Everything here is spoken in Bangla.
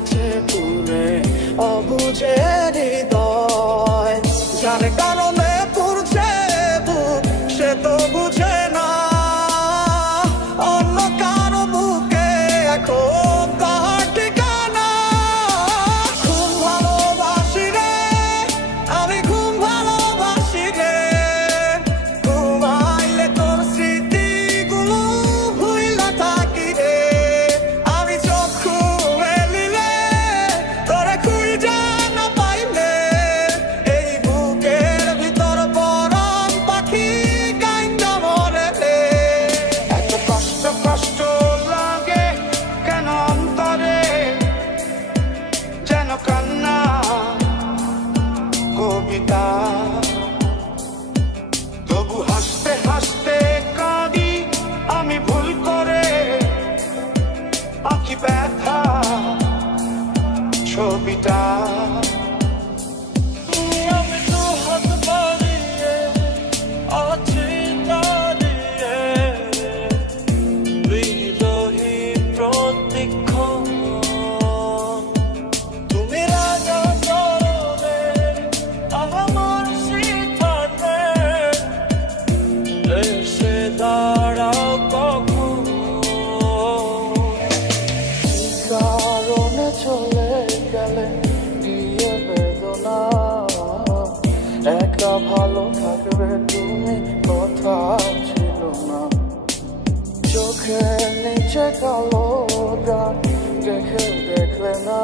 আছে পুরে অবুঝে হৃদয় জানে কারণে পুরছে বুক সে তো বুঝে না অন্য কারো বুকে এখন তার ঠিকানা ঘুম ভালোবাসি রে আমি ঘুম ভালোবাসি রে ঘুমাইলে তোর স্মৃতিগুলো ভুইলা থাকি রে আমি চোখ খুলিলে তোরে খুঁজা না পাইলে এই বুকের ভিতর পরাণ পাখি কাইন্দা মরে রে এত কষ্ট কষ্ট লাগে কেন অন্তরে যেন কান্না কবিতা তবু হাসতে হাসতে কাঁদি আমি ভুল করে আঁকি ব্যথা ছবিটা আমি তো হাত বাড়িয়ে আছি দাঁড়িয়ে বিরোহী প্রতিক্ষণ তুমি রাজা চরণে আমার সিদ্ধান্তে এসে দাঁড়াও কখন কারণে চলে গেলে দিয়ে বেদনা একা ভালো থাকবে তুমি কথা ছিল না চোখের নিচে কালো দাগ দেখে দেখলে না